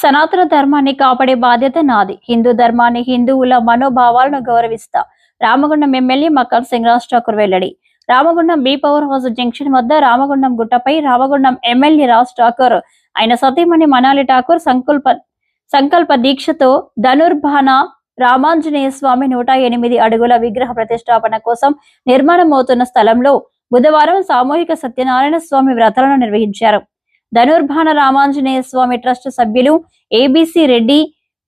సనాతన ధర్మాన్ని కాపాడే బాధ్యత నాది. హిందూ ధర్మాన్ని, హిందువుల మనోభావాలను గౌరవిస్తా. రామగుండం ఎమ్మెల్యే మక్కన్ సింగ్ రాజ్ ఠాకూర్ వెల్లడి. Ramagundam B power house junction వద్ద రామగుండం గుట్టపై రామగుండం ఎమ్మెల్యే రాజ్ ఠాకూర్ ఆయన సతీమణి మనాలి ఠాకూర్ సంకల్ప దీక్షతో ధనుర్బాణ రామాంజనేయ స్వామి 108 అడుగుల విగ్రహ ప్రతిష్టాపన కోసం నిర్మాణమవుతున్న స్థలంలో బుధవారం సామూహిక సత్యనారాయణ స్వామి వ్రతాలను నిర్వహించారు. ధనుర్బాణ రామాంజనేయ స్వామి ట్రస్ట్ సభ్యులు ఏబీసీ రెడ్డి,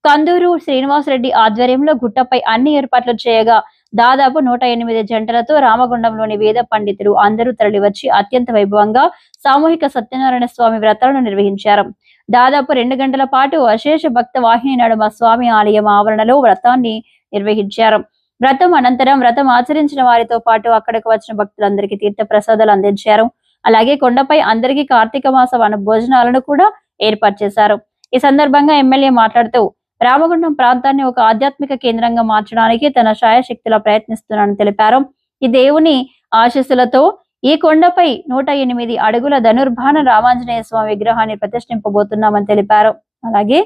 కందూరు శ్రీనివాస్ రెడ్డి ఆధ్వర్యంలో గుట్టపై అన్ని ఏర్పాట్లు చేయగా దాదాపు 108 జంటలతో రామగుండంలోని వేద పండితులు అందరూ తరలివచ్చి అత్యంత వైభవంగా సామూహిక సత్యనారాయణ స్వామి వ్రతాలను నిర్వహించారు. దాదాపు 2 గంటల పాటు అశేష భక్త వాహిని నడుమ స్వామి ఆలయం ఆవరణలో వ్రతాన్ని నిర్వహించారు. వ్రతం అనంతరం వ్రతం ఆచరించిన వారితో పాటు అక్కడికి వచ్చిన భక్తులందరికీ తీర్థ ప్రసాదాలు అందించారు. అలాగే కొండపై అందరికీ కార్తీక మాస వన భోజనాలను కూడా ఏర్పాటు చేశారు. ఈ సందర్భంగా ఎమ్మెల్యే మాట్లాడుతూ రామగుండం ప్రాంతాన్ని ఒక ఆధ్యాత్మిక కేంద్రంగా మార్చడానికి తన శాయశక్తిలా ప్రయత్నిస్తున్నానని తెలిపారు. ఈ దేవుని ఆశీస్సులతో ఈ కొండపై 108 అడుగుల ధనుర్బాణ రామాంజనేయ స్వామి విగ్రహాన్ని ప్రతిష్ఠింపబోతున్నామని తెలిపారు. అలాగే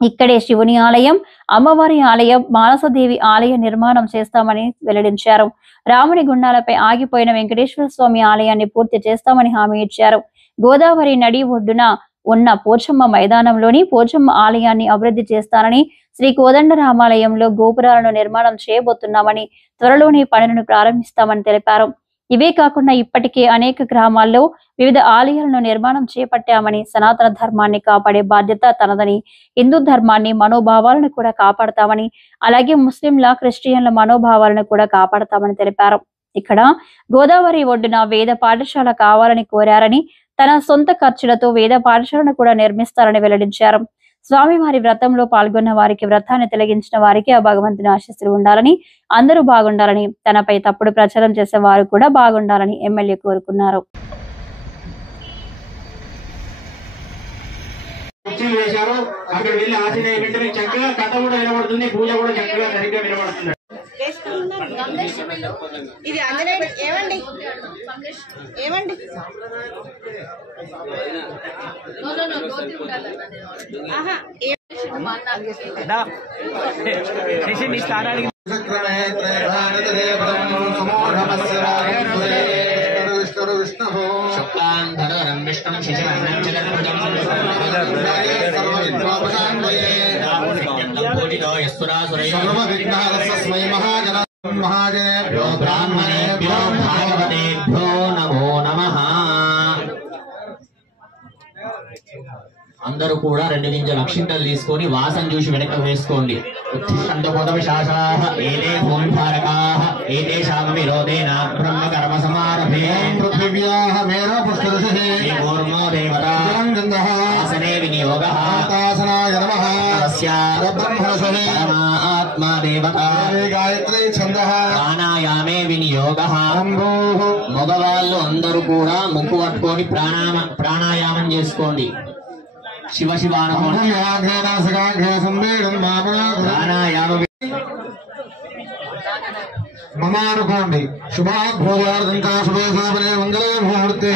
ఇక్కడే శివుని ఆలయం, అమ్మవారి ఆలయం, మానసదేవి ఆలయ నిర్మాణం చేస్తామని వెల్లడించారు. రాముని గుండాలపై ఆగిపోయిన వెంకటేశ్వర స్వామి ఆలయాన్ని పూర్తి చేస్తామని హామీ ఇచ్చారు. గోదావరి నడి ఒడ్డున ఉన్న పోచమ్మ మైదానంలోని పోచమ్మ ఆలయాన్ని అభివృద్ధి చేస్తానని, శ్రీ కోదండరామాలయంలో గోపురాలను నిర్మాణం చేయబోతున్నామని, త్వరలోనే పనులను ప్రారంభిస్తామని తెలిపారు. ఇవే కాకుండా ఇప్పటికే అనేక గ్రామాల్లో వివిధ ఆలయాలను నిర్మాణం చేపట్టామని, సనాతన ధర్మాన్ని కాపాడే బాధ్యత తనదని, హిందూ ధర్మాన్ని మనోభావాలను కూడా కాపాడతామని, అలాగే ముస్లింల క్రిస్టియన్ల మనోభావాలను కూడా కాపాడతామని తెలిపారు. ఇక్కడ గోదావరి ఒడ్డున వేద పాఠశాల కావాలని కోరారని, తన సొంత ఖర్చులతో వేద పాఠశాలను కూడా నిర్మిస్తారని వెల్లడించారు. స్వామివారి వ్రతంలో పాల్గొన్న వారికి, వ్రతాన్ని తొలగించిన వారికి ఆ భగవంతుని ఆశీస్సులు ఉండాలని, అందరూ బాగుండాలని, తనపై తప్పుడు ప్రచారం చేసే వారు కూడా బాగుండాలని ఎమ్మెల్యే కోరుకున్నారు. ఇది ఆంజనేయ ఏమండి ఏమండి महादेव्यो ब्राह्मणेभ्यो भागवतेभ्यो नमो नमः। అందరూ కూడా 2 గింజల అక్షింతలు తీసుకొని వాసన చూసి వెనక వేసుకోండి. ఉత్తిష్టంత పదవిశాసాః ఏతే భూమిభారకాః ఏతేషాం విరోధేన బ్రహ్మ కర్మ సమారభే పృథివ్యాః మేరో పుష్కరుషే కూర్మో దేవతా గంధః ఆసనే వినియోగః ఆసనాయ నమః తస్యా బ్రహ్మణస్వనే ఆత్మా దేవతా గాయత్రీ ఛందః ప్రాణాయామే వినియోగః. మగవాళ్ళు అందరూ కూడా ముక్కు పట్టుకొని ప్రాణాయామం చేసుకోండి. శివ శివ అనుకోండి. మమానుకోండి. శుభాభూయార్థంతా శుభే శోభనే మంగళే ముహూర్తే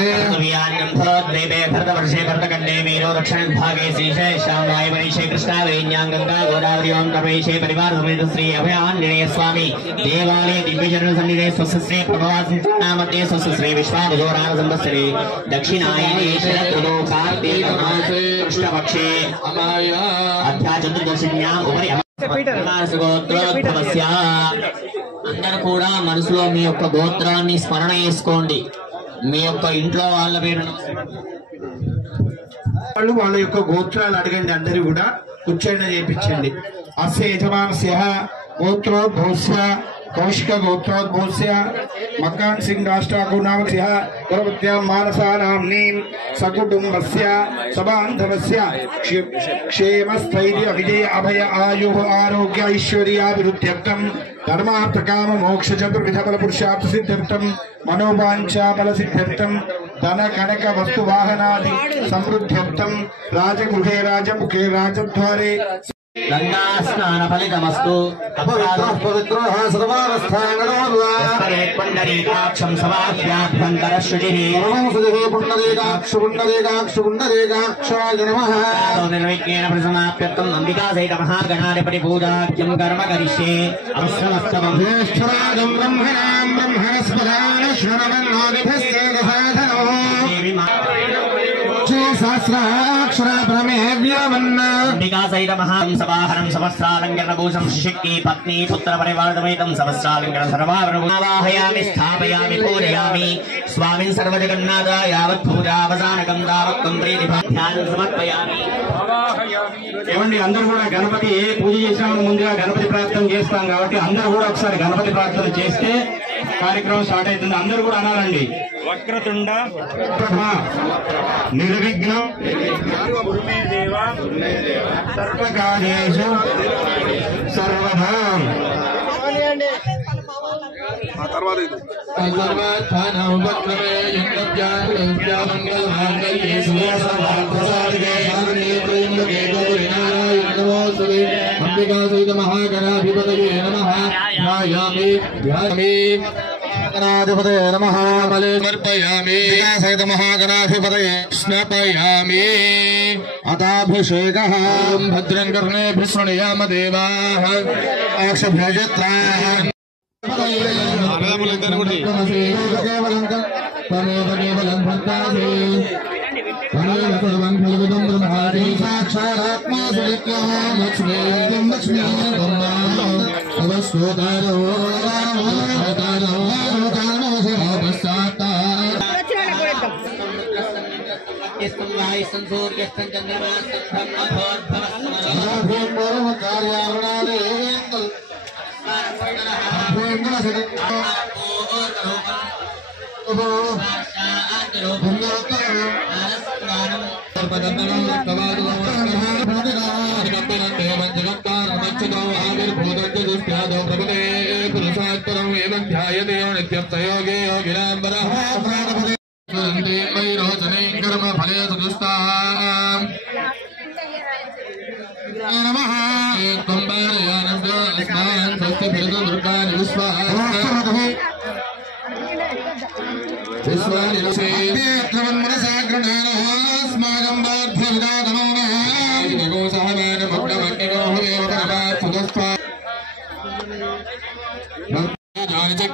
భరతవర్షే భరతఖండే మీరో దక్షిణ విభాగే శ్రీశైశాం వాయువైశే కృష్ణావేణ్యాం గంగా గోదావరి ఓం కపైశే పరివార సమేత శ్రీ అభయాంజనేయ స్వామి దేవాలయ దివ్యజన సన్నిధే స్వస్శ్రీ ప్రభావాసించే స్వస్శ్రీ విశ్వావజోరామ సంవత్సరే దక్షిణాయనే శరదృతో కార్తీక మాసే కృష్ణపక్షే అధ్యా చతుర్దశిన్యాం ఉపరి అందరూ కూడా మనసులో మీ యొక్క గోత్రాన్ని స్మరణ చేసుకోండి. మీ యొక్క ఇంట్లో వాళ్ళ పేరు వాళ్ళ యొక్క గోత్రాలు అడగండి. అందరూ కూడా ఉచ్చారణ చేయించండి. అస్య యజమానస్య గోత్రోద్భవస్య కౌశిక గోత్రోద్భవస్య మక్కాన్ సింగ్ రాజ్ ఠాకూర్ నామస్య గౌరవత్యాం మానసానాంని సకుటుంబస్య సబాంధవస్య క్షేమస్థైర్య విజయ అభయ ఆయు ఆరోగ్య ఐశ్వర్యాభివృద్ధ్యర్థం ధర్మార్థ కామ మోక్ష చతుర్విధ బల పురుషార్థ సిద్ధ్యర్థం మనోవాంఛా బల సిద్ధ్యర్థం ధన కనక వస్తు వాహనాది సమృద్ధ్యర్థం రాజగృహే రాజముఖే రాజద్వారే गंगा स्नान फलितमस्तु पवित्रोः सर्वावस्थानरोऽन्वारे पुण्डरीकाक्षं समाख्याभ्यन्तरश्रुतिः पुण्डरीकाक्षाय नमः निर्विघ्नेन प्रसमाप्यर्थम् अम्बिकासहितमहागणाधिपति पूजाख्यं कर्म करिष्ये अवश्यमस्तवम् ज्येष्ठराजं ब्रह्मणां ब्रह्मणस्पदान श्रवणन्नादिभिस्तेजसाधनो सहस्राक्षरा प्रमेव्यवन्न अम्बिकासहितमहां सवाहनं सहस्रालङ्करणभूषं शिशिक्की पत्नी पुत्रपरिवारसमेतं सहस्रालङ्करण सर्वाभरणवाहयामि स्थापयामि पूजयामि स्वामिन् सर्वजगन्नाथ यावत् पूजावसानकं तावत् तं प्रीतिभाध्यानं समर्पयामि। ఏమండి అందరూ కూడా గణపతి పూజ చేసినప్పుడు ముందుగా గణపతి ప్రార్థన చేస్తాం కాబట్టి అందరూ కూడా ఒకసారి గణపతి ప్రార్థన చేస్తే కార్యక్రమం స్టార్ట్ అవుతుంది. అందరూ కూడా అనాలండి. వక్రతుండ నిర్విఘ్నం గురుమే దేవ సర్వకార్యేషు సర్వదా अंबिकासहित महागणाधिपतये नमः गणाधिपतये नमः बले समर्पयामि सहित महागणाधिपतये स्नापयामि अताभिषेकः भद्रं कर्णेभिः शृणुयाम देवाः अक्षभ्यजत्राः साक्षात्मा लक्ष्मी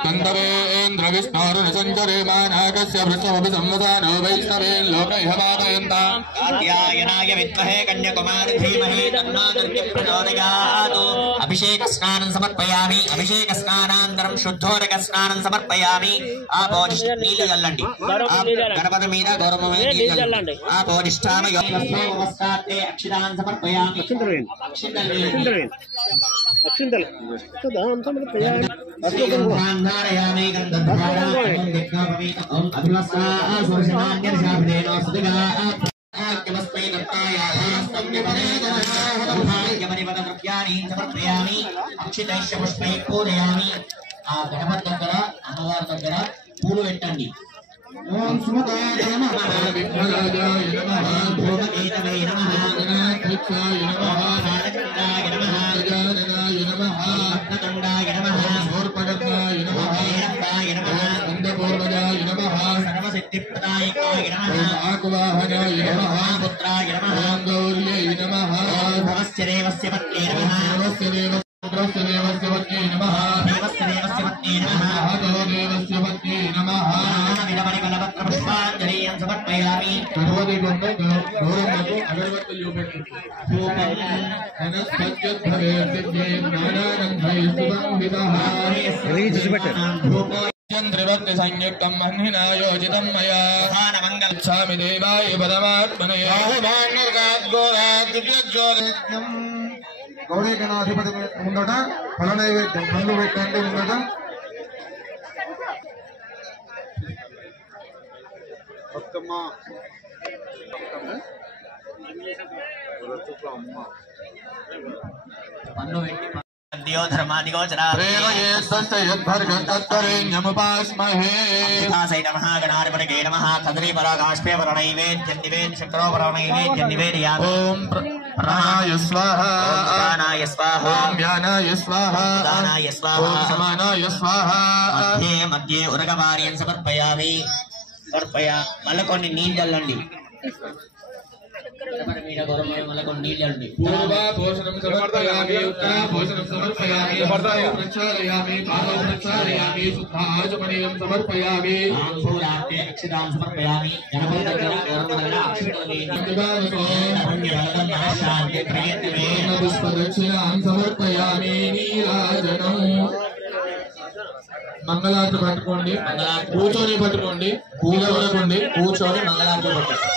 कंदरेन्द्र विष्णोरुन संचरे मानागस्य वृषभि संवदानो वैष्णवे लोकैहमादयन्ता कात्यायनाय विद्महे कन्याकुमारी धीमहि तन्नो दुर्गे प्रचोदयात्। अभिषेक स्नानं समर्पयामि। अभिषेक स्नानानन्तरं शुद्धोदक स्नानं समर्पयामि। आपोदिष्ट नीलि जल्लंడి गणपति మీద గౌరవం నీలి జల్లండి। आपोदिष्टाम नमस्कारे अक्षितान् समर्पयामि। అక్షింతలు సమర్పయామి ధారయామి గంధధారాం దిక్కాపమి ఓం అభిలస్సా సుర్శనాన్యర్షాభేన సుదిగా ఆత్మస్తై నత్తాయాస్తం యమనివద ద్రవ్యాని సమర్పయామి అక్షితైశ్చ పుష్పై పూజయామి। ఆ గణపతి దగ్గర అమ్మవారి దగ్గర పూలు పెట్టండి। ఓం సుమదాయ నమః విఘ్నరాజాయ నమః భూతకేతవే నమః గణాధ్యక్షాయ నమః బాలచంద్రాయ నమః గజాననాయ నమః రత్నకండాయ నమః శూర్పణఖాయ నమః హేరంబాయ నమః స్కందపూర్వజాయ నమః సర్వసిద్ధిప్రదాయకాయ నమః ఆకువాహనాయ నమః పుత్రాయ నమః గౌర్యై నమః భవస్య దేవస్య పత్నే నమః భవస్య దేవస్య పత్నే నమః దేవస్య పత్నే నమః దేవస్య పత్నే నమః విడమణికలపత్ర పుష్పాంజలిం సమర్పయామి। భగవతి గౌరమ్మకు అగరబత్తులు చూపెట్టు चंद्रवक्ति संयुक्तं मह्निनायोजितं मया स्वामी देवाय पदमात्मनये गौरी गणाधिपति ముందట ఫల నైవేద్యం పండ్లు పెట్టండి ముందట। పండ్లు పెట్టి नन्द्यो धर्मादिगोचरा महागणाधिपतये नमः कदलीपराकाष्ठेपरणैवेद्यन्निवेद्य शक्रोपरणैवेद्यन्निवेदयामि ओम प्राणाय स्वाहा प्राणाय स्वाहा ओम व्यानाय स्वाहा दानाय स्वाहा ओम समानाय स्वाहा मध्ये मध्ये उरगपार्यं समर्पयामि समर्पया मल्लकोन्नि नीళ్ళల్లండి पूर्वा भोजनं समर्पयामि उत्तरा भोजनं समर्पयामि प्रक्षालयामि पादं प्रक्षालयामि शुद्धाचमनीयं समर्पयामि आंसूरार्थे अक्षतां समर्पयामि गणपति దగ్గర గౌరవదల अक्षतलेन शांति प्रयत्ने पुष्पदक्षिणां समर्पयामि नीराजनं మంగళారతి పట్టుకోండి కూర్చొని పట్టుకోండి కూర్చోని మంగళారతి పట్టుకోండి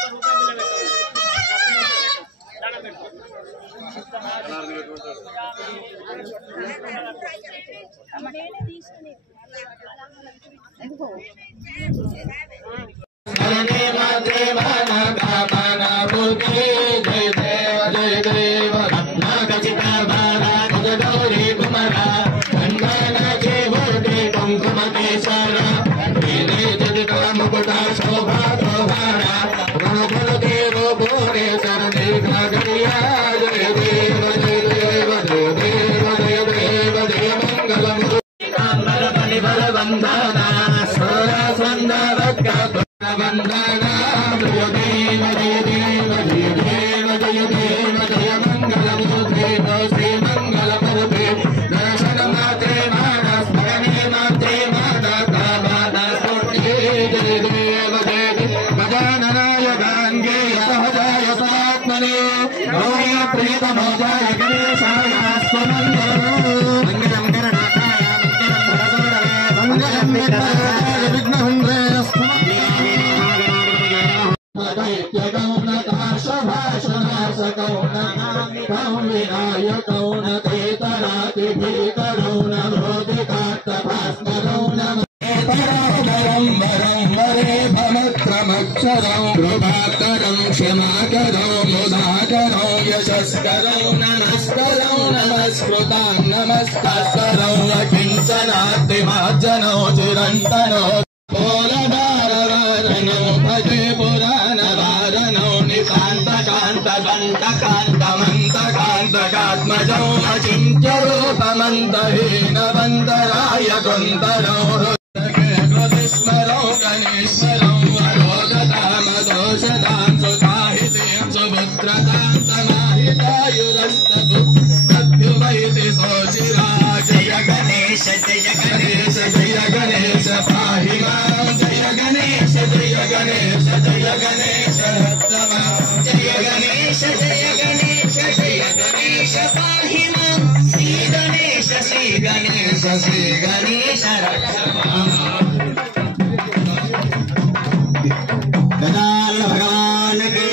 भगवान की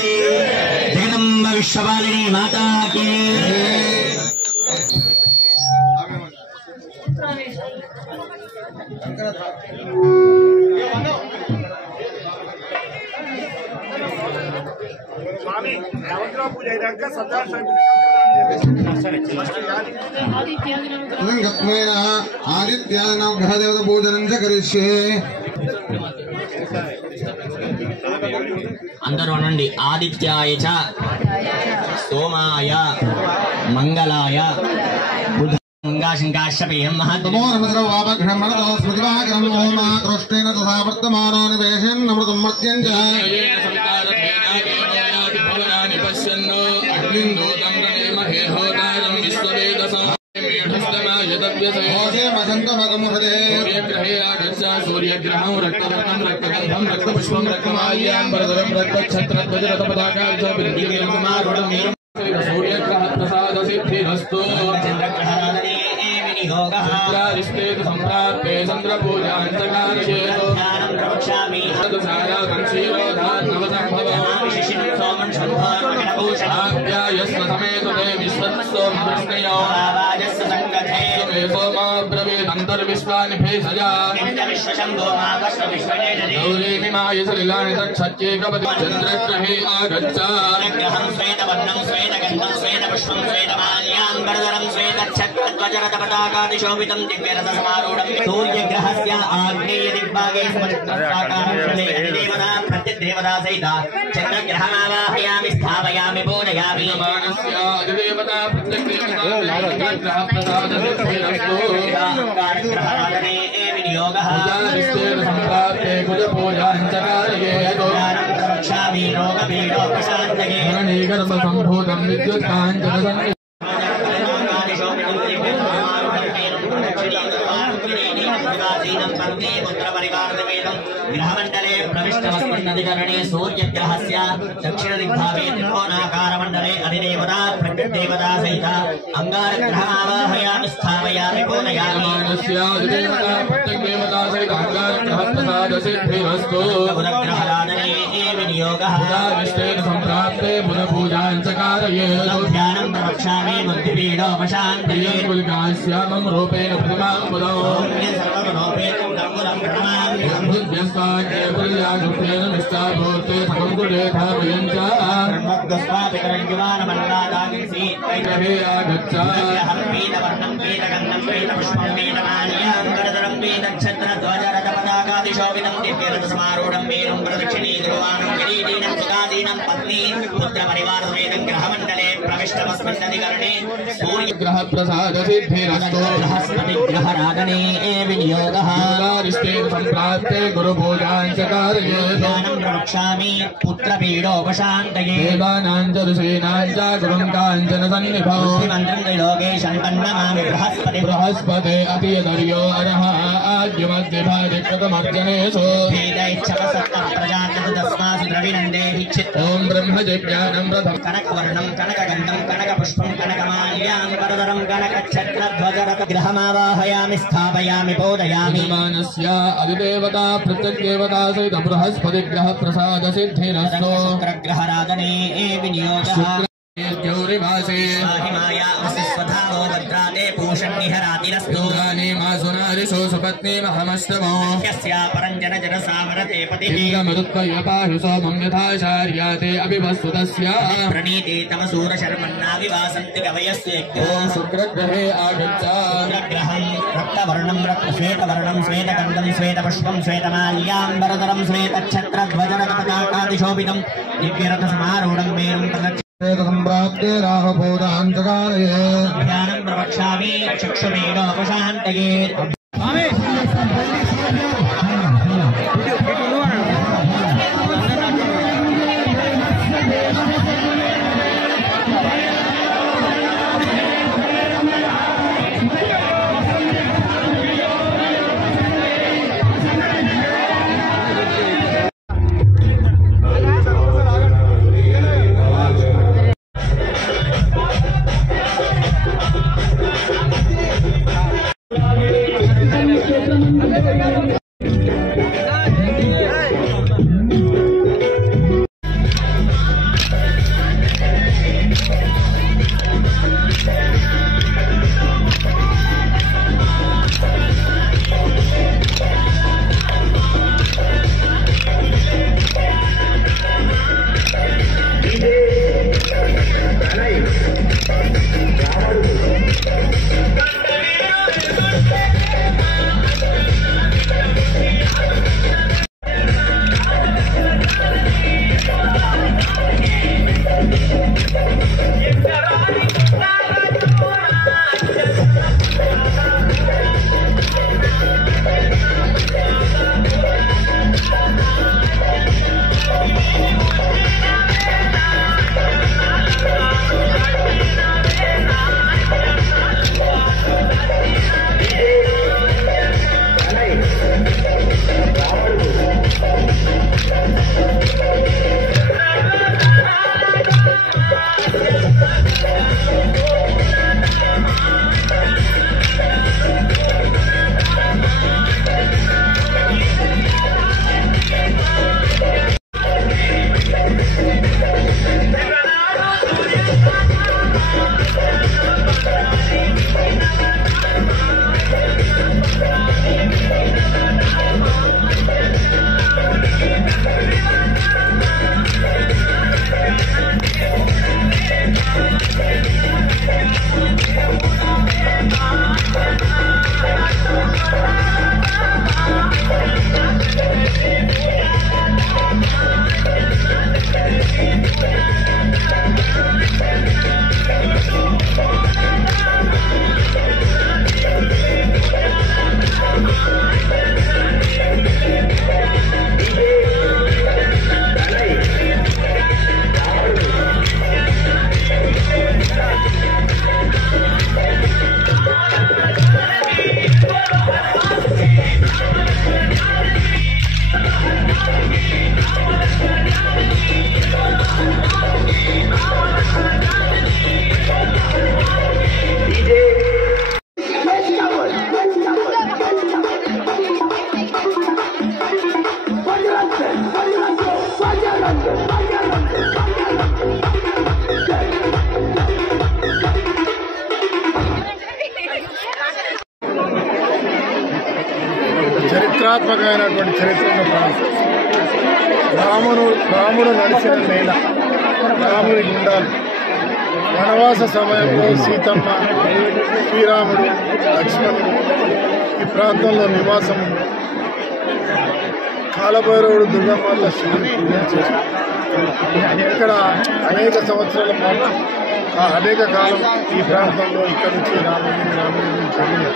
जगदम्बा विश्वपालिनी माता की आदित्यानां ग्रहदेवता पूजनं च करिष्ये అందరూ అనండి ఆదిత్యాయ చ సోమాయ మంగళాయ గంగాశంకాశ్యపేయం నమో నమః వాపఘ్రమణతో స్మృతివాకరం ఓమా కృష్ణేన తథా వర్తమానో నివేశన్ అమృతం మర్త్యం చ सूर्यग्रहं रक्तवर्णं रक्तगन्धं रक्तपुष्पं रक्तमाल्यां वरदरं सूर्यग्रह प्रसाद सिद्धिरस्तु सम्प्राप्ते चन्द्रपूजान्तकार्येषु समेत विश्वत्सोमृष्णयो सोमाब्रवीदन्तर्विश्व पुष्पाणि भेषजा गौरी मिमाय सलिलानि तच्छच्चे कपति चन्द्रग्रहे आगच्छ ग्रहं श्वेतवर्णं श्वेतगन्धं श्वेतपुष्पं श्वेतमाल्याम्बरधरं श्वेतच्छत्रध्वजरथपताकादिशोभितं दिव्यरथसमारूढं सूर्यग्रहस्य आग्नेयदिग्भागे देवता प्रत्यदेवता सहिता चन्द्रग्रहमावाहयामि स्थापयामि पूजयामि देवता प्रत्यग्रहप्रसादसिद्धिरस्तु ग्रहराधने विनियोगः सम्प्राप्ते कुलपूजाञ्चकारयेतो रक्षामि रोगपीडोपशान्तये गर्भसम्भूतं विद्युत्काञ्चन ग्रहमण्डले प्रविष्टमस्मन्नधिकरणे सूर्यग्रहस्य दक्षिणदिग्भागे त्रिकोणाकारमण्डले अधिदेवता प्रकृतिदेवता सहिता अंगारग्रहमावाहयामि स्थापयामि पूजयामि प्रत्यग्देवता सहित अंगारग्रहप्रसादसिद्धिरस्तु बुधग्रहराधने विनियोगः बुधाविष्टेन सम्प्राप्ते बुधपूजाञ्चकारयेतो ध्यानं प्रवक्ष्यामि बुद्धिपीडोपशान्तये श्यामं रूपेण प्रथमां बुधौ ग्रहमण्डले प्रविष्टमस्मिन्नधिकरणे ग्रह प्रसाद सिद्धिरस्तु ग्रहराधने विनियोगः सम्प्राप्ते गुरुपूजाञ्चकारयेतो रक्षामि पुत्रपीडोपशान्तये देवानां च ऋषीणां च गुरुं काञ्चन सन्निभौ मन्त्रं त्रैलोके शङ्कन्नमामि बृहस्पति बृहस्पते अतियदर्यो अरः आद्यमध्यभादिकृतमर्जनेषु तस्मासु द्रविनन्देहि चित्तम् ॐ ब्रह्मजिज्ञानं रथम् कनकवर्णं कनकगन्धं कनकपुष्पं कनकमाल्याम्बरधरं कनकच्छत्रध्वजरथ ग्रहमावाहयामि स्थापयामि पूजयामि मानस्य अधिदेवता प्रत्यग्देवता सहित बृहस्पतिग्रह प्रसाद सिद्धिरस्तु शुक्रग्रहराधने विनियोगः गौरिमासे माहिमाया स्वधावो भद्रादे पूषन्निहरातिरस्तु मासुनारिषु सुपत्नीमहमस्तमो यस्या परञ्जन जनसावरते पतिः मरुत्वय पाहि सोमं यथाचार्याते अभिवस्तुतस्य प्रणीते तमसूरशर्मन्नाविवासन्ति कवयस्य ॐ शुक्रग्रहे आगच्छ ग्रहं रक्तवर्णं रक्तश्वेतवर्णं श्वेतगन्धं श्वेतपुष्पं श्वेतमाल्याम्बरधरं श्वेतच्छत्रध्वजरथपताकादिशोभितं दिव्यरथसमारूढं मेरुं प्रदक्षिणं सम्प्राप्ते राहुपूजाञ्चकारये ध्यानं प्रवक्ष्यामि चक्षुमेणोपशान्तये సుదీర్ఘమైనటువంటి చరిత్ర ఉన్న ప్రాంతం. రాముడు నడిచిన నేల, రాముని గుండాలు. వనవాస సమయంలో సీతమ్మ, శ్రీరాముడు, లక్ష్మణుడు ఈ ప్రాంతంలో నివాసం. కాలభైరవుడు, దుర్గమ్మ శివుని పూజించారు. ఇక్కడ అనేక సంవత్సరాల పాటు అనేక కాలం ఈ ప్రాంతంలో ఇక్కడ నుంచి రాముడిని చదివి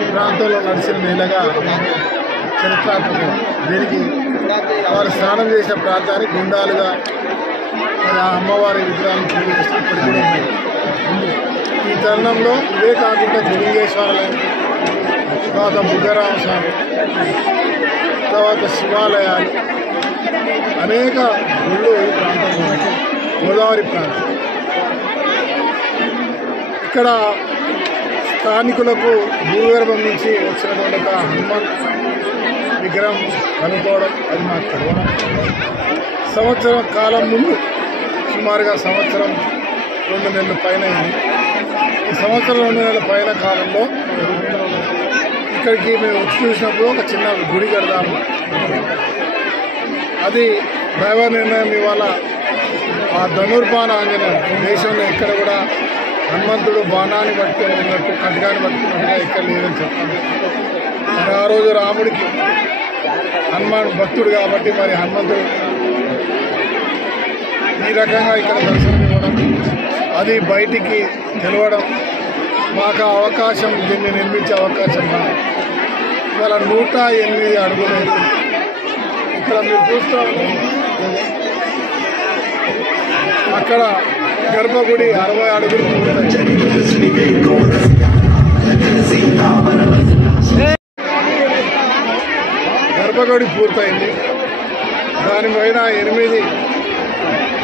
ఈ ప్రాంతంలో నడిచిన నేలగా చరిత్రాత్మకం. దీనికి వారు స్నానం చేసిన ప్రాంతానికి గుండాలుగా మరి ఆ అమ్మవారి విగ్రహాన్ని పూజ చేస్తూ ఇప్పటికి కూడా ఉన్నాయి. ఈ తరుణంలో ఇవే కాకుండా లింగేశ్వరాలయం, తర్వాత బుద్ధరామ స్వామి, తర్వాత శివాలయాలు, అనేక గుళ్ళు ఈ ప్రాంతంలో ఉన్నాయి. గోదావరి ప్రాంతం. ఇక్కడ స్థానికులకు భూగర్భం నుంచి వచ్చినటువంటి ఒక హనుమాన్ విగ్రహం కనుక్కోవడం అది మాకు తెలియదు. సంవత్సరం కాలం ముందు, సుమారుగా సంవత్సరం 2 నెలల పైన అయింది. ఈ సంవత్సరం 2 నెలల పైన కాలంలో ఇక్కడికి మేము వచ్చి చూసినప్పుడు ఒక చిన్న గుడి కడదాము. అది దైవ నిర్ణయం. ఇవాళ ఆ ధనుర్బాణ ఆంజనేయం దేశంలో ఎక్కడ కూడా హనుమంతుడు బాణాన్ని పట్టుకొని ఉన్నట్టు, ఖడ్గాన్ని పట్టుకున్నట్టుగా ఎక్కడ లేదని చెప్పాను. మరి ఆ రోజు రాముడికి హనుమాన్ భక్తుడు కాబట్టి మరి హనుమంతుడు ఈ రకంగా ఇక్కడ దర్శనం ఇవ్వడం, అది బయటికి తెలవడం, మాకు అవకాశం, దీన్ని నిర్మించే అవకాశం ఇవాళ 108 అడుగులు. ఇక్కడ మీరు చూస్తూ అక్కడ గర్భగుడి 60 అడుగులు గర్భగుడి పూర్తయింది. దానిపైన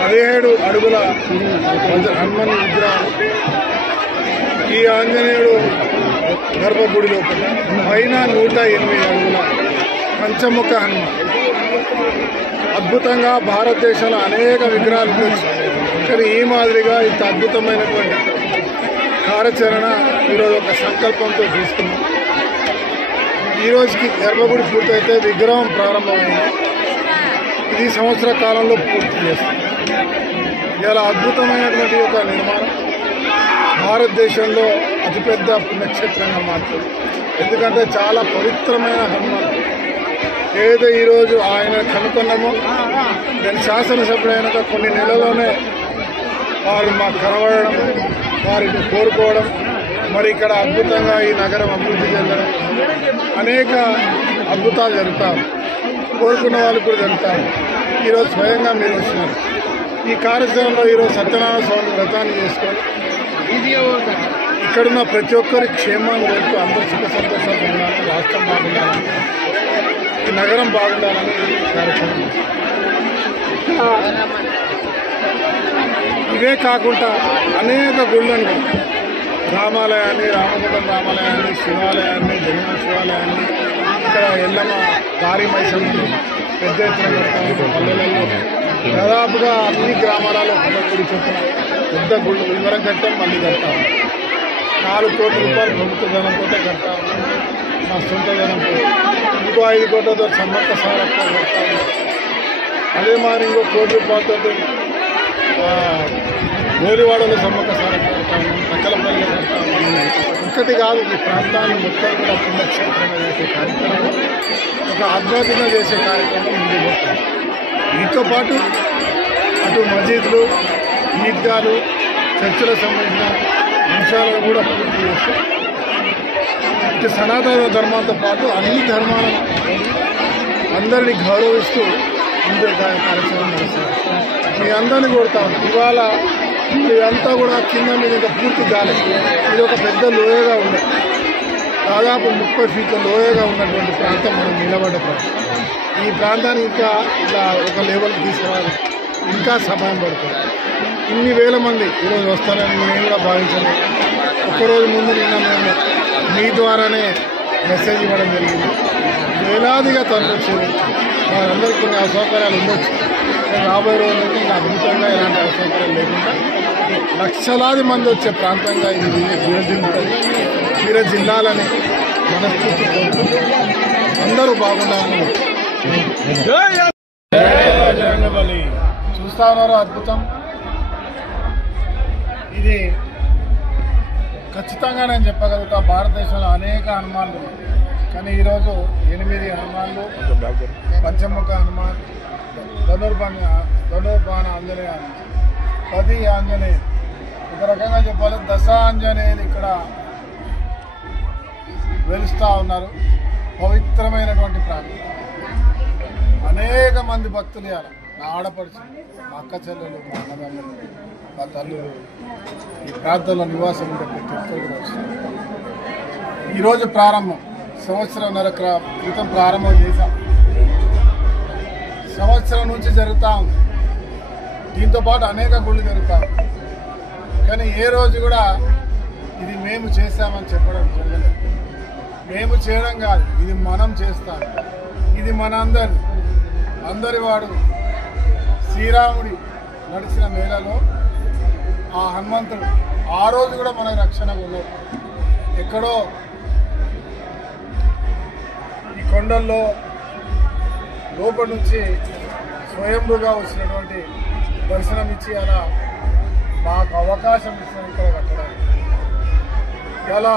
17 అడుగుల హనుమన్ విగ్రహం. ఈ ఆంజనేయుడు గర్భగుడి లోపల పైన 108 అడుగుల పంచముఖ హనుమాన్. అద్భుతంగా భారతదేశంలో అనేక విగ్రహాలు ఉండొచ్చు, కానీ ఈ మాదిరిగా ఇంత అద్భుతమైనటువంటి కార్యాచరణ ఈరోజు ఒక సంకల్పంతో తీసుకున్నాం. ఈ రోజుకి గర్భగుడి పూర్తయితే విగ్రహం ప్రారంభమైంది. ఇది సంవత్సర కాలంలో పూర్తి చేస్తుంది. ఇలా అద్భుతమైనటువంటి ఒక నిర్మాణం భారతదేశంలో అతిపెద్ద పుణ్యక్షేత్రంగా మారుతుంది. ఎందుకంటే చాలా పవిత్రమైన హనుమాన్. ఏదైతే ఈరోజు ఆయన కనుక్కున్నామో దాని శాసనసభ్యుడైనాక కొన్ని నెలల్లోనే వారు మాకు కనబడడం, వారిని కోరుకోవడం, మరి ఇక్కడ అద్భుతంగా ఈ నగరం అభివృద్ధి చెందడం, అనేక అద్భుతాలు జరుగుతాయి. కోరుకున్న వాళ్ళు కూడా జరుగుతారు. ఈరోజు స్వయంగా మీరు వచ్చినారు. ఈ కార్యక్రమంలో ఈరోజు సత్యనారాయణ స్వామి వ్రతాన్ని చేసుకొని ఇక్కడున్న ప్రతి ఒక్కరి క్షేమాన్ని రేపు అందరూ సుఖ సంతోషాలు ఉండాలని, రాష్ట్రం బాగుండాలని, ఈ నగరం బాగుండాలని కార్యక్రమం. ఇవే కాకుండా అనేక గుళ్ళను, రామాలయాన్ని, రామగుండం రామాలయాన్ని, శివాలయాన్ని, జగన్నాథ శివాలయాన్ని, ఇక్కడ ఎల్లమ్మ దారి మైసమ్మ పెద్ద ఎత్తున పల్లెలలో దాదాపుగా అన్ని గ్రామాలలో ఒక గుడి చొప్పున పెద్ద గుళ్ళు వివరం కట్టాం, మళ్ళీ కట్టాం. 4 కోట్ల రూపాయలు ప్రభుత్వ ధనంతో కట్టాము, మా సొంత ధనంతో. ఇంకో 5 కోట్లతో సమ్మక్క సారక్క కట్టాము. అదే మరి ఇంకో 1 కోటి రూపాయలతో గోలివాడలో సమ్మక్క సారక్క కట్టాము, కక్కలపల్లి కట్టాము. ఒక్కటి కాదు, ఈ ప్రాంతాన్ని మొత్తం కూడా పుణ్యక్షేత్రంగా చేసే కార్యక్రమం, ఒక ఆధ్యాత్మికంగా చేసే కార్యక్రమం ముందుకు పోతుంది. వీటితో పాటు అటు మసీదులు, ఈద్గాలు, చర్చలకు సంబంధించిన అంశాలను కూడా పూర్తి చేస్తూ ఇటు సనాతన ధర్మాలతో పాటు అన్ని ధర్మాలను అందరినీ గౌరవిస్తూ ముందు కార్యక్రమం నడుస్తుంది. మీ అందరినీ కోరుతాం. ఇవాళ ఇదంతా కూడా కింద మీద ఇంకా పూర్తి గాలి. ఇది ఒక పెద్ద లోయగా ఉంది, దాదాపు 30 ఫీట్ల లోయగా ఉన్నటువంటి ప్రాంతం మనం నిలబడ్డ ప్రాంతం. ఈ ప్రాంతాన్ని ఇంకా ఇలా ఒక లెవెల్కి తీసుకురావాలి, ఇంకా సమయం పడుతుంది. ఇన్ని వేల మంది ఈరోజు వస్తారని నేను కూడా భావించలేదు. ఒక్కరోజు ముందు నిన్న మేము మీ ద్వారానే మెసేజ్ ఇవ్వడం జరిగింది. వేలాదిగా తరలిచ్చింది. వారందరికీ కొన్ని అసౌకర్యాలు ఉండొచ్చు, రాబోయే రోజుల్లో ఇంకా అద్భుతంగా ఎలాంటి అసౌకర్యాలు లేకుండా లక్షలాది మంది వచ్చే ప్రాంతంగా ఇది విరజిల్లుతుంది, విరజిల్లాలని మనస్ఫూర్తి కోరుకుంటూ అందరూ బాగుండాలని చూస్తా ఉన్నారు. అద్భుతం. ఇది ఖచ్చితంగా నేను చెప్పగలుగుతా. భారతదేశంలో అనేక హనుమాన్లు కానీ ఈరోజు 8 హనుమాన్లు, పంచముఖ హనుమాన్, ధనుర్బాణ ఆంజనేయ, 10 ఆంజనేయ, ఒక రకంగా చెప్పాలి దశ ఆంజనేయులు ఇక్కడ వెలుస్తూ ఉన్నారు. పవిత్రమైనటువంటి ప్రాంతం. అనేక మంది భక్తులు ఇవ్వాలి. నా ఆడపడుచు, మా అక్క చెల్లెలు, మా అన్నదమ్ములు, మా తల్లులు ఈ ప్రాంతంలో నివాసం ఉండే ప్రతి ఒక్కరు కూడా వస్తారు. ఈరోజు ప్రారంభం, సంవత్సరంన్నర క్రితం ప్రారంభం చేశాం. సంవత్సరం నుంచి జరుగుతూ ఉంది. దీంతో పాటు అనేక గుళ్ళు జరుగుతూ ఉంది. కానీ ఏ రోజు కూడా ఇది మేము చేశామని చెప్పడం జరగలేదు. మేము చేయడం కాదు, ఇది మనం చేస్తాం. ఇది మన అందరి వాడు శ్రీరాముడి నడిచిన మేళలో ఆ హనుమంతుడు ఆ రోజు కూడా మనకు రక్షణ ఉండదు. ఎక్కడో ఈ కొండల్లో లోపల నుంచి స్వయంభుగా వచ్చినటువంటి దర్శనం ఇచ్చి అలా మాకు అవకాశం ఇచ్చిన ఇక్కడ కట్టడానికి ఇలా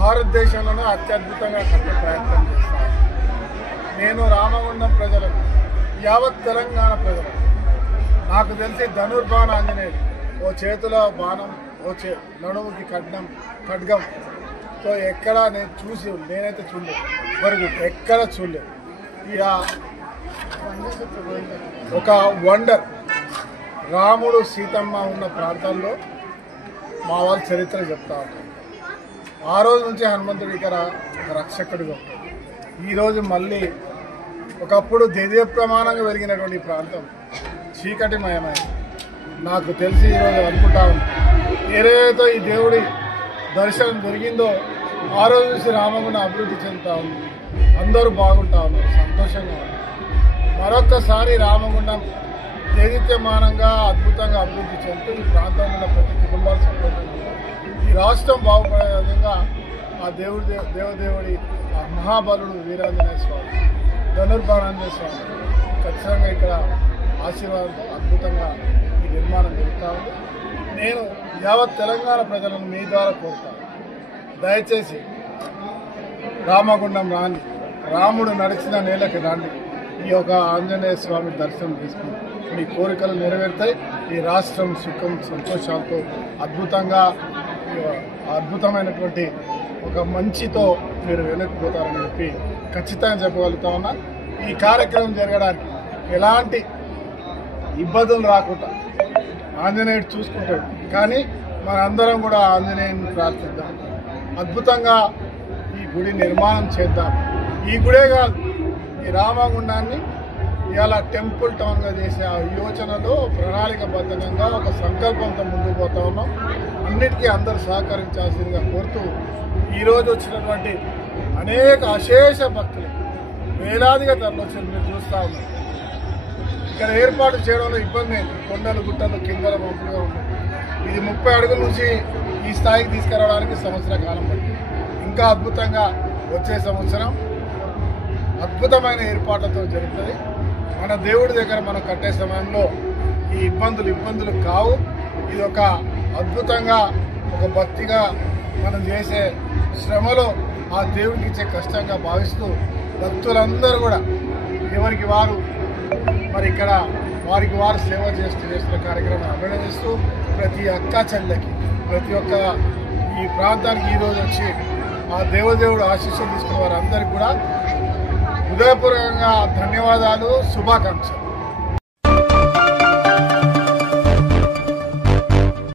భారతదేశంలోనే అత్యద్భుతంగా కట్టే ప్రయత్నం చేస్తాను. నేను రామగుండం ప్రజలకు, యావత్ తెలంగాణ ప్రజలకు, నాకు తెలిసి ధనుర్బాణ ఆంజనేయుడు, ఓ చేతిలో బాణం, ఓ నడుముకి ఖడ్గం. సో ఎక్కడ నేనైతే చూడలేదు, వరకు ఎక్కడ చూడలేదు. ఇక ఒక వండర్. రాముడు సీతమ్మ ఉన్న ప్రాంతాల్లో మా వాళ్ళ చరిత్ర చెప్తా ఉంటారు. ఆ రోజు నుంచి హనుమంతుడు ఇక్కడ ఒక రక్షకుడిగా ఉంటాడు. ఈరోజు మళ్ళీ ఒకప్పుడు దేదీయ ప్రమాణంగా వెలిగినటువంటి ప్రాంతం చీకటిమయమైంది. నాకు తెలిసి ఈరోజు అనుకుంటా ఉంది, ఏదైతే ఈ దేవుడి దర్శనం జరిగిందో ఆ రోజు నుంచి రామగుండం అభివృద్ధి చెందుతూ ఉంది. అందరూ బాగుంటా ఉన్నారు, సంతోషంగా ఉన్నారు. మరొక్కసారి రామగుండం దేదీప్యమానంగా అద్భుతంగా అభివృద్ధి చెందుతూ ఈ ప్రాంతంలో ఉన్న ప్రతి కుటుంబాలు సంతోషంగా ఉన్నారు. ఈ రాష్ట్రం బాగుపడే విధంగా ఆ దేవదేవుడి ఆ మహాబలుడు వీరాంజనేయ స్వామి, ధనుర్బాణాంజనేయ స్వామి ఖచ్చితంగా ఇక్కడ ఆశీర్వాదంతో అద్భుతంగా ఈ నిర్మాణం జరుగుతూ ఉంది. నేను యావత్ తెలంగాణ ప్రజలను మీ ద్వారా కోరుతాను, దయచేసి రామగుండం రాండి, రాముడు నడిచిన నేలకి రండి. ఈ యొక్క ఆంజనేయ స్వామి దర్శనం తీసుకుని మీ కోరికలు నెరవేరుతాయి. ఈ రాష్ట్రం సుఖం సంతోషాలతో అద్భుతమైనటువంటి ఒక మంచితో మీరు వెనక్కిపోతారని చెప్పి ఖచ్చితంగా చెప్పగలుగుతా ఉన్నా. ఈ కార్యక్రమం జరగడానికి ఎలాంటి ఇబ్బందులు రాకుండా ఆంజనేయుడు చూసుకుంటాడు. కానీ మనందరం కూడా ఆంజనేయుని ప్రార్థిద్దాం, అద్భుతంగా ఈ గుడి నిర్మాణం చేద్దాం. ఈ గుడే కాదు, ఈ రామగుండాన్ని ఇవాళ టెంపుల్ టౌన్గా చేసే ఆ యోచనలో ప్రణాళికబద్ధంగా ఒక సంకల్పంతో ముందుకు పోతా ఉన్నాం. అన్నిటికీ అందరూ సహకరించాల్సిందిగా కోరుతూ ఈరోజు వచ్చినటువంటి అనేక అశేష భక్తులు వేలాదిగా తరలివచ్చి మీరు చూస్తూ ఉన్నారు. ఇక్కడ ఏర్పాటు చేయడంలో ఇబ్బంది ఏంటి? కొండలు గుట్టలు కిందల పంపులుగా ఉంటుంది. ఇది 30 అడుగుల నుంచి ఈ స్థాయికి తీసుకురావడానికి సంవత్సర కాలం పడుతుంది. ఇంకా అద్భుతంగా వచ్చే సంవత్సరం అద్భుతమైన ఏర్పాట్లతో జరుగుతుంది. మన దేవుడి దగ్గర మనం కట్టే సమయంలో ఈ ఇబ్బందులు కావు. ఇది ఒక అద్భుతంగా ఒక భక్తిగా మనం చేసే శ్రమలో ఆ దేవుడికి ఇచ్చే కష్టంగా భావిస్తూ భక్తులందరూ కూడా ఎవరికి వారు మరి ఇక్కడ వారికి వారు సేవ చేస్తున్న కార్యక్రమాన్ని అభినందిస్తూ ప్రతి అక్క చెల్లెకి, ప్రతి ఒక్క ఈ ప్రాంతానికి ఈరోజు వచ్చి ఆ దేవదేవుడు ఆశీస్సులు తీసుకున్న వారందరికీ కూడా హృదయపూర్వకంగా ధన్యవాదాలు, శుభాకాంక్షలు.